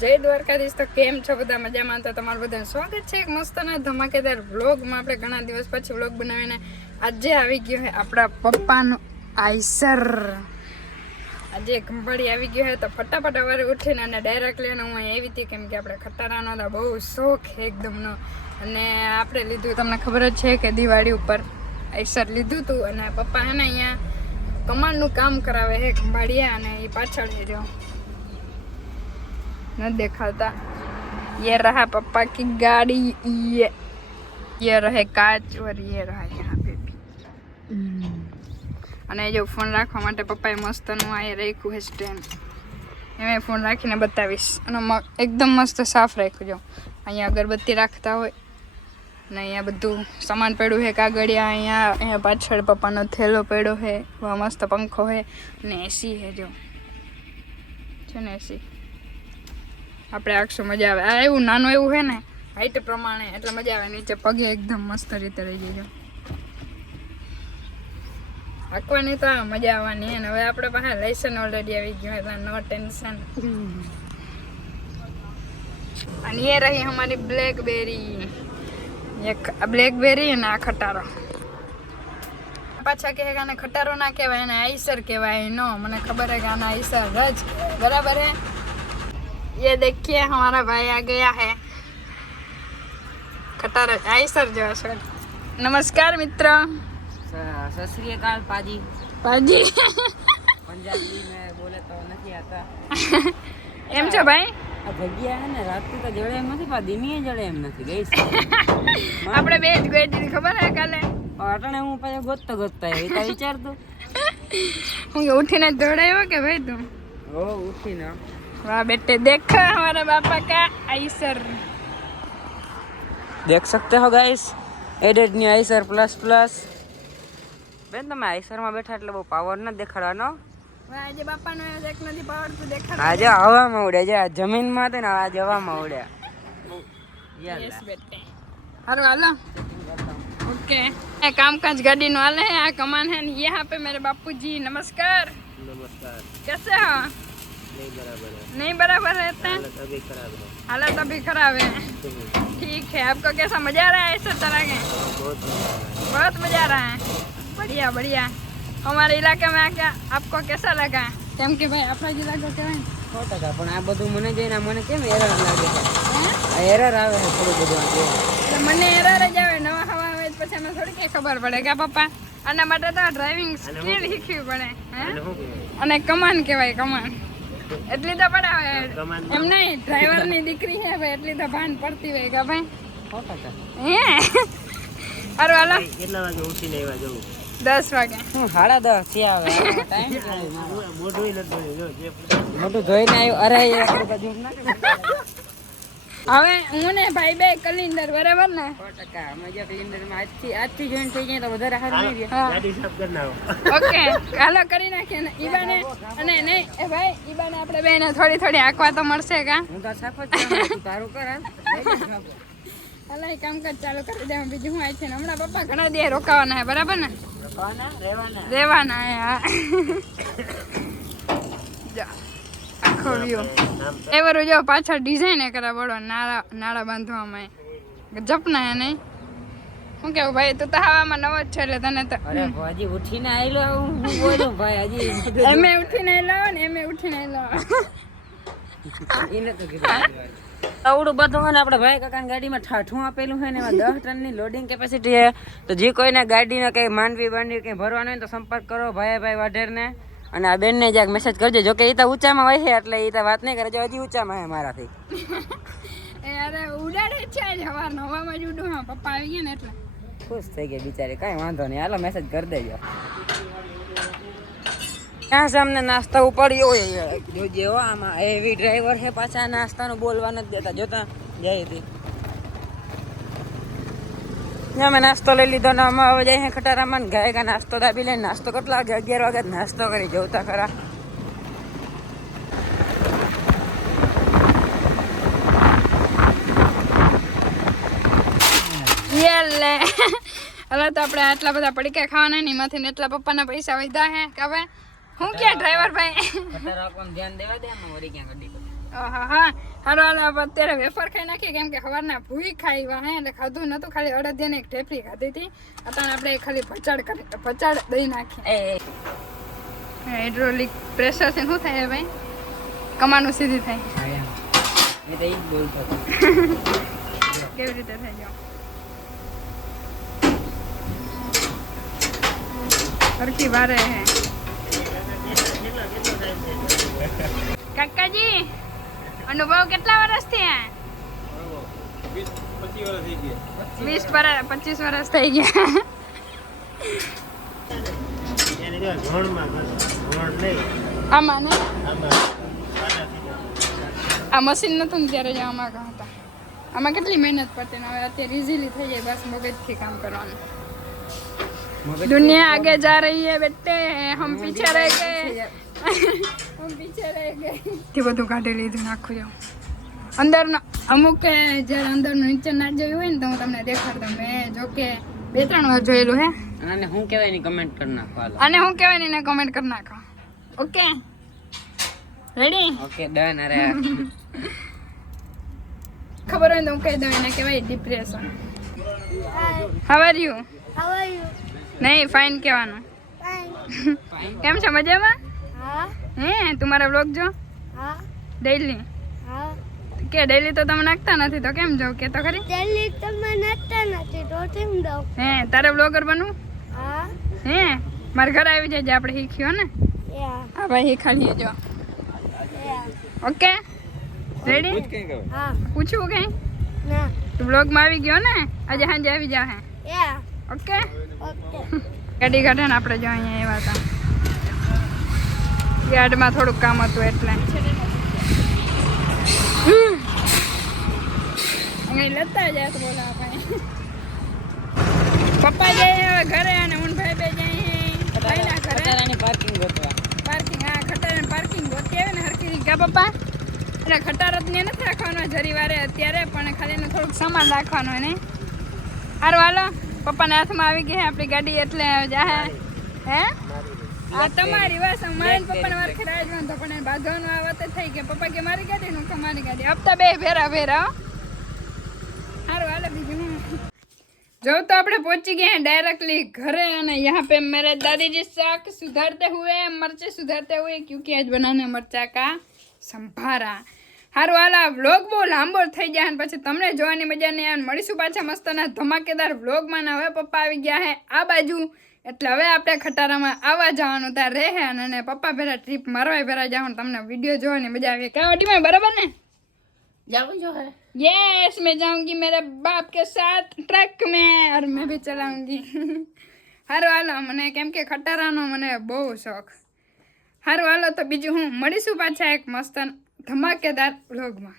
જય દ્વારકાધીશ. તો કેમ છો બધા? મજામાં? તો તમારું બધાનું સ્વાગત છે એક મસ્તના ધમાકેદાર વ્લોગમાં. આપણે ઘણા દિવસ પછી વ્લોગ બનાવીને આજે આવી ગયો છે આપણા પપ્પાનું આઈસર. આજે ખંભાળી આવી ગયો છે તો ફટાફટ સવારે ઉઠીને અને ડાયરેક્ટ લઈને હું અહીં આવી હતી, કેમ કે આપણે ખટારાનો હતા બહુ શોખ એકદમનો. અને આપણે લીધું, તમને ખબર જ છે કે દિવાળી ઉપર આઈસર લીધું હતું. અને પપ્પા હે ને અહીંયા કમાલનું કામ કરાવે છે ખંભાળિયા, અને એ પાછળ છે જો न दिखाता। ये रहा पापा की गाड़ी, ये रहे कांच और ये रहा यहाँ पे भी। અને જો ફોન રાખવા માટે પપ્પાએ મસ્તનું આ રાખ્યું છે સ્ટેન્ડ. એમાં ફોન રાખીને બતાવીશ. અને એકદમ મસ્ત સાફ રાખ્યું. જો અહીંયા અગરબત્તી રાખતા હોય ને અહીંયા બધું સામાન પડ્યું છે, કાગળિયા. અહીંયા પાછળ પપ્પાનો થેલો પડ્યો છે, મસ્ત પંખો છે અને એસી છે. જો છે ને એસી. આપણે આખશું મજા આવે. આ એવું નાનું એવું છે ને હાઈટ પ્રમાણે, એટલે મજા આવે. નીચે પગે એકદમ મસ્ત રીતે રહી જાય. આંકવાની તો મજા આવવાની. અને હવે આપણે પાસે લાયસન્સ ઓલરેડી આવી ગયું એટલે નો ટેન્શન. અને એ રહી અમારી બ્લેકબેરી. એક બ્લેકબેરી અને આ ખટારો. પાછા કહે કે આને ખટારો ના કહેવાય, એને આઈસર કહેવાય. નો, મને ખબર है कि आना आइसर रज बराबर है. ये देखिए हमारा भाई आ गया है खटारा आइसर जो सर. नमस्कार मित्र. सत श्री अकाल पाजी. पाजी पंजाबी में बोले तो नहीं आता. એમ છો ભાઈ? આ જગ્યા હે ને રાતથી તો જડે એમ નથી, પણ ધીમી જડે એમ નથી. ગઈ આપણે બે જ ગઈ હતી, ખબર હે કાલે. અટણે હું પાછો ગોતતા એ તો વિચારતો હું ઉઠીને દોડાયો કે ભાઈ તું? ઓ ઉઠીને. वाह बेटे, देखो हमारा पापा का आइसर. देख सकते हो guys, added new Eicher plus plus. બેન તમે આઈસર માં બેઠા એટલે બહુ પાવર ન દેખાડવાનો. આજે બાપાનો એક નથી પાવર તો દેખાડ. આજે હવામાં ઉડે છે, જમીન માં તો ને આજે હવામાં ઉડે. યસ બેટે. હાલો હાલો. ओके, ये कामकाज गाड़ी नो वाले है, कमान है यहाँ पे मेरे बापूजी. नमस्कार. नमस्कार. कैसे हो? नहीं बराबर रहते हैं, हालत अभी खराब है. ठीक है, आपको कैसा मजा आ रहा है ऐसे चला के? बहुत मजा आ रहा है. बढ़िया बढ़िया. हमारे इलाके में आके आपको कैसा लगा? કેમ કે ભાઈ આપણા જિલ્લા કો કહેવાય 100%. પણ આ બધું મને જોઈને મને કેમ એરર લાગે છે? આ એરર આવે છે થોડું બધું. એટલે મને એરર જ આવે. નવા હવા આવે પછી અમે થોડી કઈ ખબર પડે કે પપ્પા આના માટે તો ડ્રાઇવિંગ સ્કિલ શીખવી પડે. અને કમાન કહેવાય, કમાન. એટલી તો પડે એમ નહીં. ડ્રાઈવર ની દીકરી છે ભાઈ, એટલી તો ભાન પડતી હોય કે ભાઈ. 100%. હે સારું હાલો. કેટલા વાગે ઉઠીને આવ્યા જવું? 10 વાગે. 10:30 થી આવે. મોટું ધોઈને આવ્યો. અરે હવે હું ને ભાઈ બે કલિન્ડર બરાબર ને? 100%. અમે જે કલિન્ડર માં આજથી જોઈન થઈ જાય તો વધારે સારું નહીં રહે. ગાડી સાફ કરી નાખો. ઓકે, હાલો કરી નાખીએ ને ઈબાને. અને નહીં એ ભાઈ, ઈબાને આપણે બેને થોડી થોડી આંકવા તો મળશે કા? હું તો સાફ જ કરું, તારું કર. હાલો એ કામકાજ ચાલુ કરી દે. બીજું હું આવી છે ને હમણાં પપ્પા ઘણા દે રોકાવાના હે બરાબર ને? રહેવાના હે. હા આખો વ્યૂ એવર જો પાછળ ડિઝાઇન એ કરા બળો નાળા બાંધવામાં ગજબના હે નહીં? શું કેવું ભાઈ? તું તો હવામાં નવો જ છે એટલે તને તો. અરે હજી ઉઠીને આયલો હું બોલું ભાઈ. હજી એમે ઉઠીને આયલો ને એમે ઉઠીને આયલો. એને તો કીધું આવડું બધું હોય ને. આપણે ભાઈ કાકાની ગાડીમાં ઠાઠું આપેલું હોય ને એમાં 10 ટનની લોડિંગ કેપેસિટી છે. તો જે કોઈને ગાડીને કંઈ માંડવી કંઈ ભરવાનું હોય તો સંપર્ક કરો ભાઈ વાઢેરને. અને આ બેનને જ્યાંક મેસેજ કરજો. જોકે એ તો ઊંચામાં હોય છે એટલે એ તો વાત નહીં કરે. જો હજી ઊંચામાં છે મારાથી. અરે ઉડાડે છે જ હવામાં જ ઉડું. હા પપ્પા આવી ગયા ને એટલે ખુશ થઈ ગઈ બિચારી. કાંઈ વાંધો નહીં, હાલો મેસેજ કરી દેજો. ત્યાં સામને નાસ્તો ઉપાડ્યો હોય જોજે હો. આમાં હેવી ડ્રાઈવર છે પાછા, નાસ્તાનું બોલવા નથી દેતા. જોતા જઈ હતી અમે નાસ્તો લઈ લીધો ને અમે હવે જઈએ ખટારામાં. ગાય નાસ્તો દાબી લઈને નાસ્તો કેટલા વાગે? 11 વાગે નાસ્તો કરી જોતા ખરા. લે હવે તો આપણે આટલા બધા પડીકા ખાવાના ને એમાંથી ને એટલા પપ્પાના પૈસા વધ્યા હે કે હવે હું ક્યાં ડ્રાઈવર ભાઈ? ખટારા કોણ ધ્યાન દેવા દે. અમે વળી ક્યાં ગાડી હા હારું હાલો અત્યારે વેફર ખાઈ નાખીએ કેમ કે સવારના ભૂઈ ખાઈ હે એટલે ખાધું નતું ખાલી અડદિયાની એક ઢેફલી ખાધી હતી અત્યારે આપણે ખાલી ભચાડ દઈ નાખીએ હાઇડ્રોલિક પ્રેશર છે શું થાય ભાઈ કમાનું સીધી થાય કેવી રીતે થઈ જાવ સરખી વારે હે કાકાજી અનુભવ કેટલા વર્ષ થયા 20-25 વર્ષ થઈ ગયા આમાં ને આ મશીન નતું ને ત્યારે જ આમાં હતા આમાં કેટલી મહેનત પડતી ને હવે અત્યારે ઇઝીલી થઈ જાય બસ મગજથી કામ કરવાનું दुनिया आगे जा रही है बेटे हम पीछे रह गए તે બધું કાઢી લીધું નાખું જાઉં અંદરનો અમુક જ્યારે અંદરનું નીચે ના જોયું હોય ને તો હું તમને દેખાડતો મેં જો કે 2-3 વાર જોયેલું હે અને હું કહેવાય ની કમેન્ટ કરી નાખો હાલો અને હું કહેવાય ને કમેન્ટ કરી નાખો ઓકે રેડી ઓકે ડન અરે ખબર હોય તો હું કહી દઉં એને કહેવાય ડિપ્રેશન હાવ આર યુ નહીં ફાઇન કહેવાનું કેમ છો મજામાં હે તમારા બ્લોગ જો ડેઈલી કે ડેઈલી તો તમે નાખતા નથી તો કેમ જાવ કે તો ખરી ડેઈલી તમે નાખતા નથી તો કેમ જાવ હે તારે બ્લોગર બનવું હે મારા ઘરે આવી જાય આપણે શીખ્યો ને હા ભાઈ શીખાડીએ જો ઓકે રેડી પૂછવું કઈ તું બ્લોગમાં આવી ગયો ને આજે સાંજે આવી જા હે ઓકે ગાડી કાઢે ને આપણે જો અહીંયા એવા હતા યાર્ડમાં થોડુંક કામ હતું એટલે અહીં લેતા જાય તો બોલા ભાઈ પપ્પા જાય હવે ઘરે અને હું ભાઈ બે જાય ભાઈના ઘરે પાર્કિંગ ગોતવા પાર્કિંગ હા ખટારાની પાર્કિંગ ગોતી આવે ને હરકી રીત પપ્પા એટલે ખટારતને નથી રાખવાનો જરી વારે અત્યારે પણ ખાલી એને થોડુંક સામાન રાખવાનું હોય ને સારું હાલો પપ્પાના હાથમાં આવી ગઈ આપણી ગાડી એટલે જાહે હે આ તમારી વાત મારી પપ્પાને વાર ખરાજવાનું તો પણ બાંધવાનું આ વાત થઈ કે પપ્પા કે મારી ગાડી નું કે મારી ગાડી હપ્તા બે ભેરા સારું હાલો બીજું जो तो આપણે પહોંચી गए हैं डायरेक्टली घरे અને यहाँ पे मेरे दादाजी साग सुधारते हुए मिर्ची सुधारते हुए क्योंकि आज बनाने मरचा का संभारा हारू हाला व्लॉग બહુ લાંબો થઈ જાય અને પછી તમને જોવાની મજા નહીં આવે મળીશું પાછા મસ્તના ધમાકેદાર વ્લોગમાં હવે પપ્પા આવી ગયા હે આ બાજુ એટલે હવે આપણે ખટારામાં આવવા જવાનું ત્યાં રહે અને પપ્પા ભેરા ટ્રીપ મારવા ભેરા જવાનું તમને વિડીયો જોવાની મજા આવે કાવટીમાં બરાબર ને જાવું જો હે यस मैं जाऊंगी मेरे बाप के साथ ट्रक में और मैं भी चलाऊंगी हारू हालो મને કેમ કે ખટારાનો મને બહુ શોખ હારું હાલો તો બીજું હું મળીશું પાછા એક મસ્ત ધમાકેદાર વ્લોગમાં